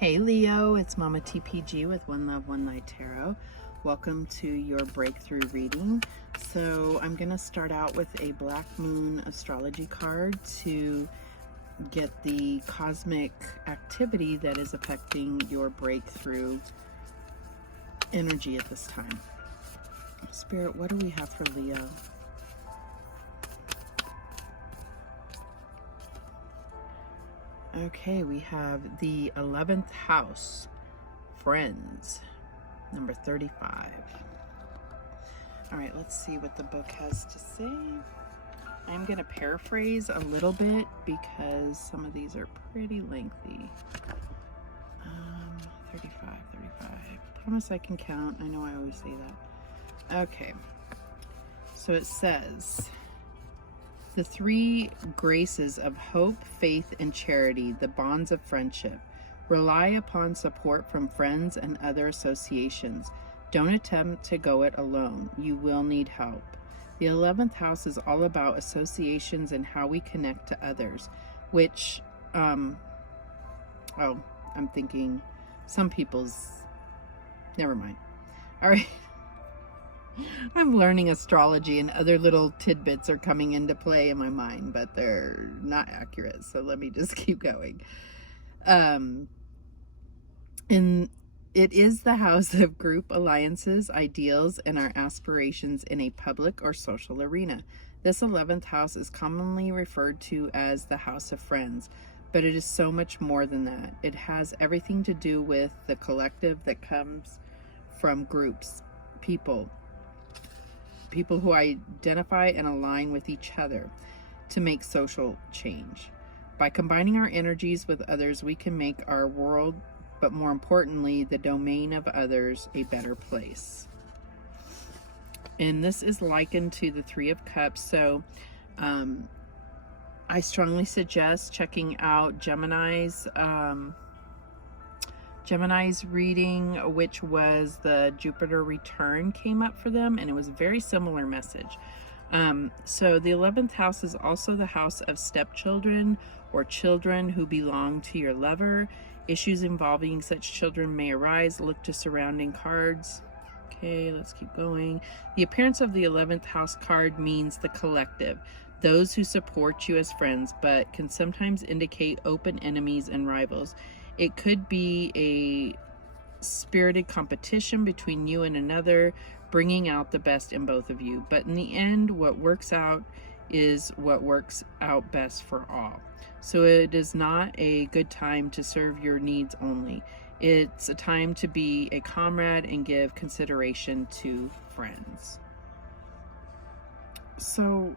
Hey Leo, it's Mama TPG with One Love, One Light Tarot. Welcome to your breakthrough reading. So I'm going to start out with a Black Moon astrology card to get the cosmic activity that is affecting your breakthrough energy at this time. Spirit, what do we have for Leo? Okay, we have the 11th house, friends, number 35. All right, let's see what the book has to say. I'm going to paraphrase a little bit because some of these are pretty lengthy. 35. Promise I can count. I know I always say that. Okay, so it says, the three graces of hope, faith, and charity, the bonds of friendship. Rely upon support from friends and other associations. Don't attempt to go it alone. You will need help. The 11th house is all about associations and how we connect to others, which, I'm thinking some people's, never mind. All right. I'm learning astrology and other little tidbits are coming into play in my mind, but they're not accurate. So let me just keep going. And it is the house of group alliances, ideals, and our aspirations in a public or social arena. This 11th house is commonly referred to as the house of friends, but it is so much more than that. It has everything to do with the collective that comes from groups, people who identify and align with each other to make social change. By combining our energies with others, we can make our world, but more importantly, the domain of others, a better place. And this is likened to the Three of Cups. So I strongly suggest checking out Gemini's reading, which was the Jupiter return came up for them, and it was a very similar message. So the 11th house is also the house of stepchildren or children who belong to your lover. Issues involving such children may arise. Look to surrounding cards. Okay, let's keep going. The appearance of the 11th house card means the collective, those who support you as friends, but can sometimes indicate open enemies and rivals. It could be a spirited competition between you and another, bringing out the best in both of you. But in the end, what works out is what works out best for all. So it is not a good time to serve your needs only. It's a time to be a comrade and give consideration to friends. So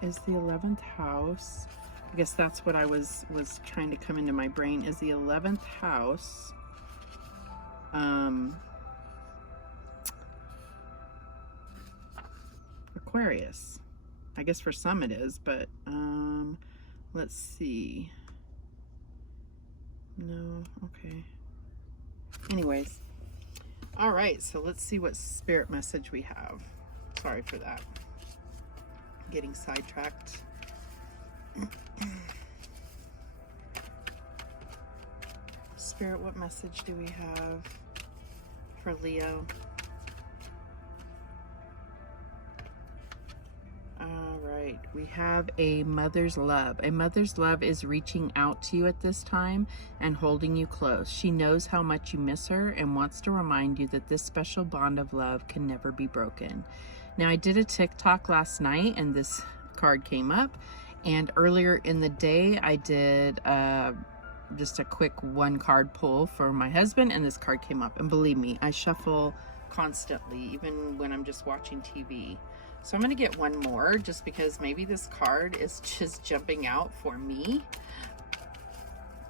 is the 11th house, I guess that's what I was trying to come into my brain, is the 11th house Aquarius? I guess for some it is, but let's see. No, okay. Anyways, all right, so let's see what spirit message we have. Sorry for that. Getting sidetracked. Spirit, what message do we have for Leo? All right, we have a mother's love. A mother's love is reaching out to you at this time and holding you close. She knows how much you miss her and wants to remind you that this special bond of love can never be broken. Now, I did a TikTok last night and this card came up, and earlier in the day I did just a quick one card pull for my husband, and this card came up. And believe me, I shuffle constantly, even when I'm just watching TV. So I'm going to get one more just because maybe this card is just jumping out for me.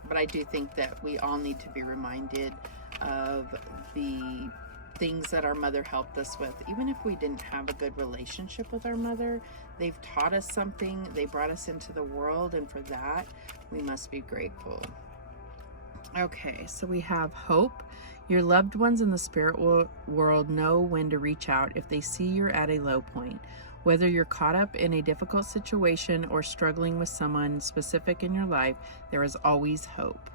But I do think that we all need to be reminded of the things that our mother helped us with. Even if we didn't have a good relationship with our mother, they've taught us something. They brought us into the world, and for that we must be grateful. Okay, so we have hope. Your loved ones in the spirit world know when to reach out if they see you're at a low point. Whether you're caught up in a difficult situation or struggling with someone specific in your life, there is always hope.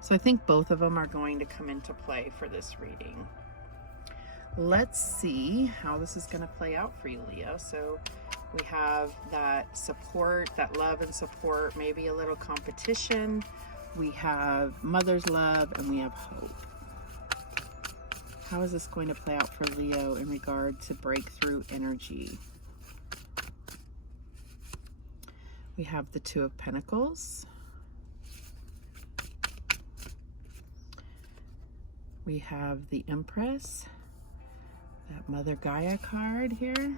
So I think both of them are going to come into play for this reading. Let's see how this is going to play out for you, Leo. So we have that support, that love and support, maybe a little competition. We have mother's love, and we have hope. How is this going to play out for Leo in regard to breakthrough energy? We have the Two of Pentacles. We have the Empress, that Mother Gaia card here.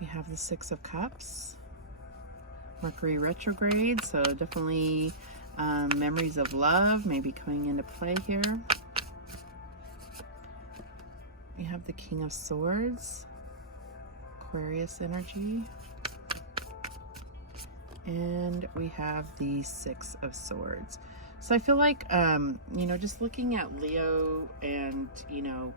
We have the Six of Cups. Mercury retrograde, so definitely memories of love maybe coming into play here. We have the King of Swords, Aquarius energy. And we have the Six of Swords. So I feel like, you know, just looking at Leo and, you know,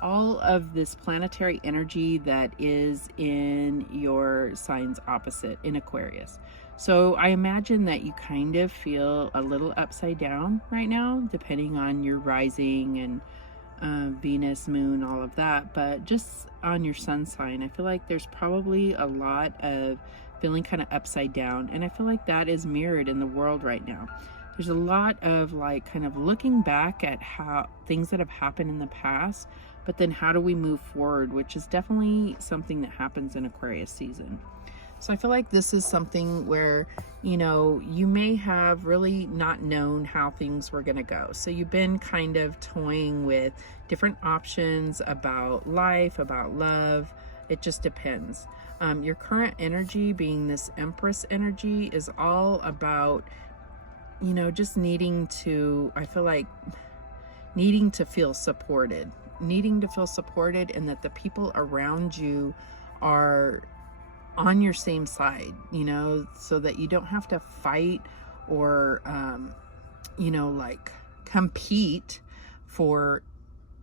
all of this planetary energy that is in your signs opposite in Aquarius. So I imagine that you kind of feel a little upside down right now, depending on your rising and Venus, moon, all of that. But just on your sun sign, I feel like there's probably a lot of feeling kind of upside down. And I feel like that is mirrored in the world right now. There's a lot of like kind of looking back at how things that have happened in the past, but then how do we move forward, which is definitely something that happens in Aquarius season. So I feel like this is something where, you know, you may have really not known how things were going to go. So you've been kind of toying with different options about life, about love. It just depends. Your current energy, being this Empress energy, is all about, you know, just needing to, I feel like, needing to feel supported. Needing to feel supported, and that the people around you are on your same side, you know, so that you don't have to fight or, you know, like compete for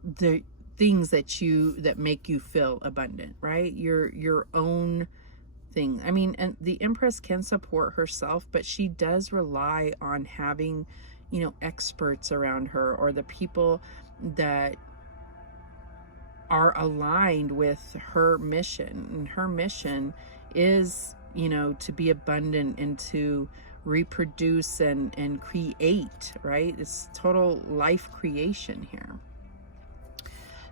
the things that make you feel abundant, right? Your own thing. I mean, and the Empress can support herself, but she does rely on having, you know, experts around her, or the people that are aligned with her mission. And her mission is, you know, to be abundant and to reproduce and create, right? It's total life creation here.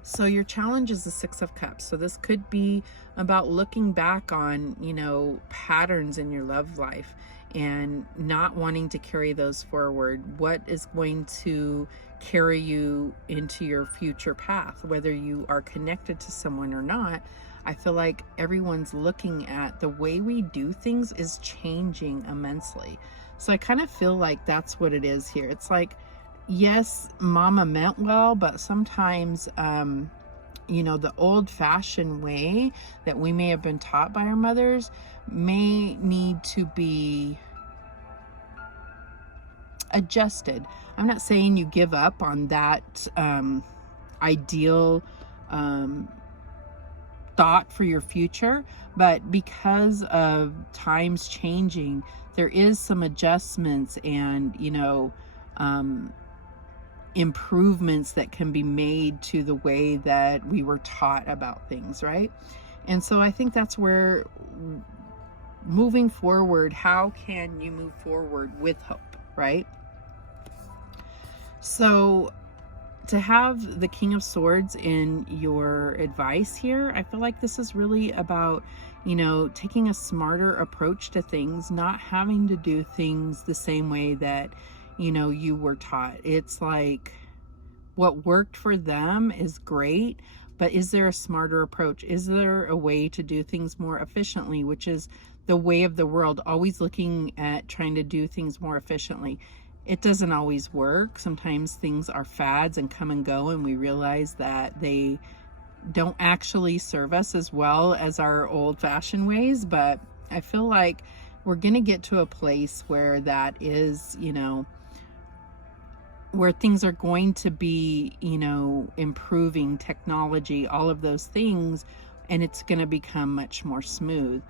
So your challenge is the Six of Cups. So this could be about looking back on, you know, patterns in your love life and not wanting to carry those forward. What is going to carry you into your future path, whether you are connected to someone or not? I feel like everyone's looking at the way we do things is changing immensely. So I kind of feel like that's what it is here. It's like, yes, mama meant well, but sometimes, you know, the old-fashioned way that we may have been taught by our mothers may need to be adjusted. I'm not saying you give up on that ideal thought for your future, but because of times changing, there is some adjustments and, you know, improvements that can be made to the way that we were taught about things, right? And so I think that's where, moving forward, how can you move forward with hope, right? So to have the King of Swords in your advice here, I feel like this is really about, you know, taking a smarter approach to things, not having to do things the same way that, you know, you were taught. It's like what worked for them is great, but is there a smarter approach? Is there a way to do things more efficiently, which is the way of the world, always looking at trying to do things more efficiently? It doesn't always work. Sometimes things are fads and come and go, and we realize that they don't actually serve us as well as our old-fashioned ways. But I feel like we're going to get to a place where that is, you know, where things are going to be, you know, improving, technology, all of those things, and it's going to become much more smooth.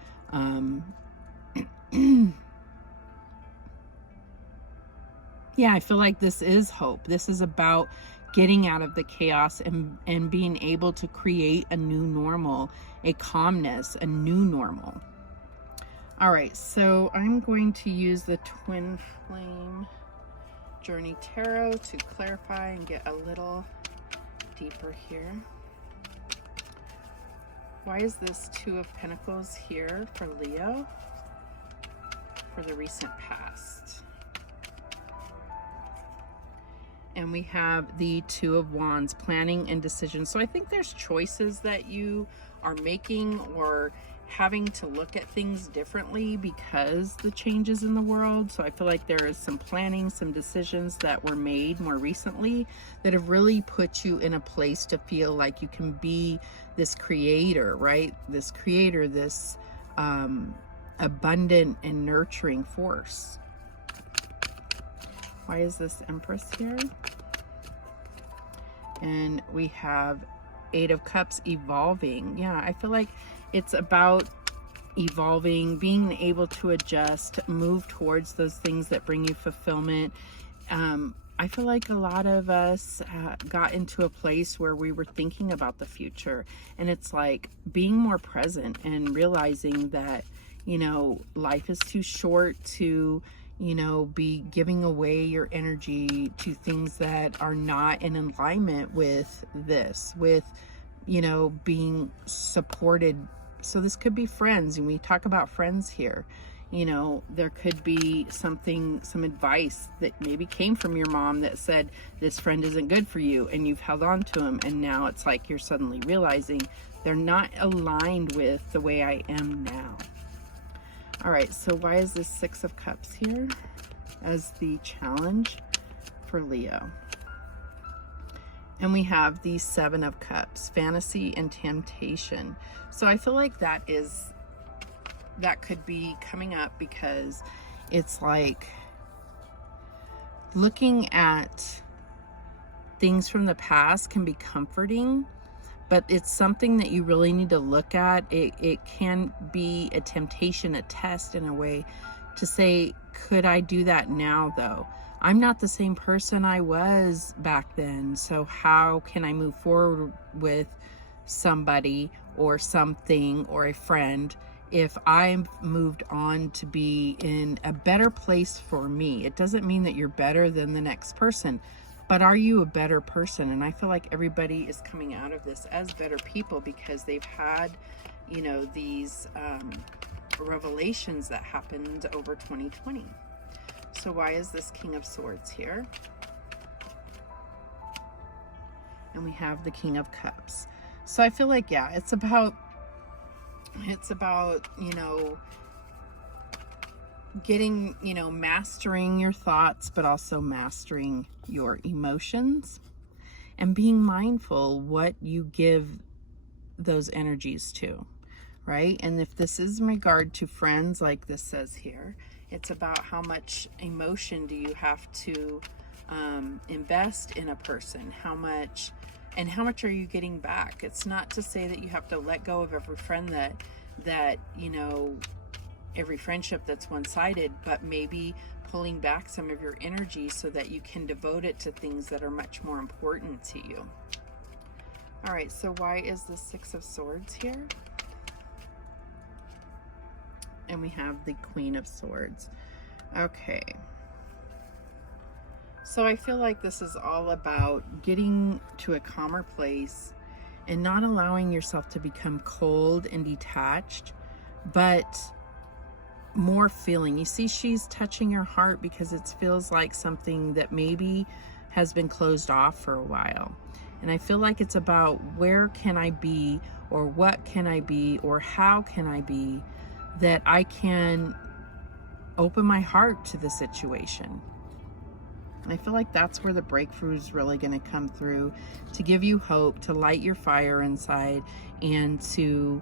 Yeah, I feel like this is hope. This is about getting out of the chaos and being able to create a new normal, a calmness, a new normal. All right, so I'm going to use the Twin Flame Journey Tarot to clarify and get a little deeper here. Why is this Two of Pentacles here for Leo for the recent past? And we have the Two of Wands, planning and decision. So I think there's choices that you are making or having to look at things differently because the changes in the world. So I feel like there is some planning, some decisions that were made more recently that have really put you in a place to feel like you can be this creator, right? This creator, this abundant and nurturing force. Why is this Empress here? And we have Eight of Cups, evolving. Yeah, I feel like it's about evolving, being able to adjust, move towards those things that bring you fulfillment. I feel like a lot of us got into a place where we were thinking about the future, and it's like being more present and realizing that, you know, life is too short to, you know, be giving away your energy to things that are not in alignment with this, with, you know, being supported. So this could be friends, and we talk about friends here. You know, there could be something, some advice that maybe came from your mom that said, this friend isn't good for you, and you've held on to them, and now it's like you're suddenly realizing they're not aligned with the way I am now. All right, so why is this Six of Cups here as the challenge for Leo? And we have the Seven of Cups, fantasy and temptation. So I feel like that could be coming up because it's like looking at things from the past can be comforting, but it's something that you really need to look at. It can be a temptation, a test in a way to say, could I do that now though? I'm not the same person I was back then. So how can I move forward with somebody or something or a friend if I've moved on to be in a better place for me? It doesn't mean that you're better than the next person, but are you a better person? And I feel like everybody is coming out of this as better people because they've had, you know, these revelations that happened over 2020. So why is this King of Swords here? And we have the King of Cups. So I feel like, yeah, it's about, you know, getting, you know, mastering your thoughts, but also mastering your emotions and being mindful what you give those energies to, right? And if this is in regard to friends, like this says here, it's about how much emotion do you have to invest in a person, how much are you getting back? It's not to say that you have to let go of every friend that you know, every friendship that's one-sided, but maybe pulling back some of your energy so that you can devote it to things that are much more important to you. All right, so why is the Six of Swords here? And we have the Queen of Swords. Okay. So I feel like this is all about getting to a calmer place and not allowing yourself to become cold and detached, but more feeling. You see, she's touching your heart because it feels like something that maybe has been closed off for a while. And I feel like it's about where can I be, or what can I be, or how can I be that I can open my heart to the situation. And I feel like that's where the breakthrough is really going to come through, to give you hope, to light your fire inside, and to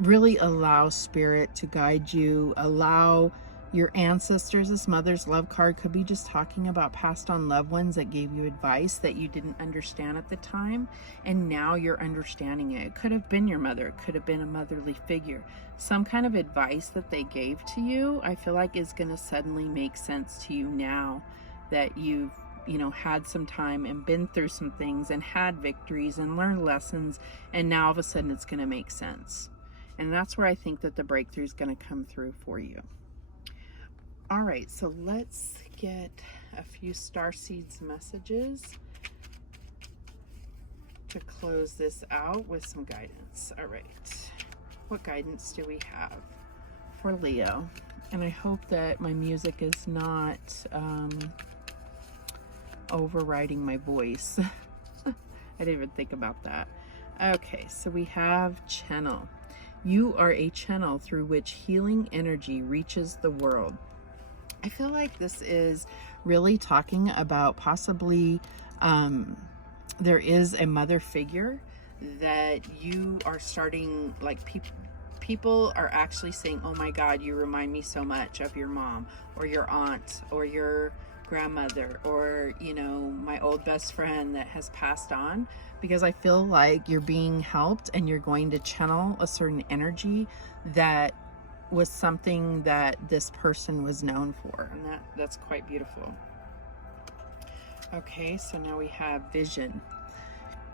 really allow spirit to guide you. Allow your ancestors. This mother's love card could be just talking about passed on loved ones that gave you advice that you didn't understand at the time, and now you're understanding it. It could have been your mother. It could have been a motherly figure. Some kind of advice that they gave to you, I feel like, is going to suddenly make sense to you now that you've had some time and been through some things and had victories and learned lessons, and now all of a sudden it's going to make sense. And that's where I think that the breakthrough is going to come through for you. All right, so let's get a few starseeds messages to close this out with some guidance. All right, what guidance do we have for Leo? And I hope that my music is not overriding my voice. I didn't even think about that. Okay, so we have channel. You are a channel through which healing energy reaches the world. I feel like this is really talking about possibly there is a mother figure that you are starting, like people are actually saying, oh my God, you remind me so much of your mom or your aunt or your grandmother or my old best friend that has passed on, because I feel like you're being helped and you're going to channel a certain energy that was something that this person was known for, and that's quite beautiful. Okay, so now we have vision.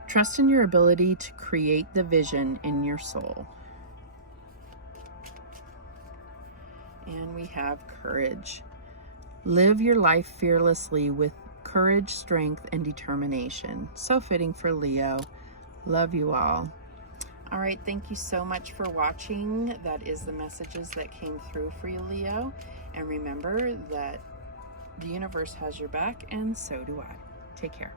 Trust in your ability to create the vision in your soul. And we have courage. Live your life fearlessly with courage, strength, and determination. So fitting for Leo. Love you all. All right, thank you so much for watching. That is the messages that came through for you, Leo. And remember that the universe has your back, and so do I. Take care.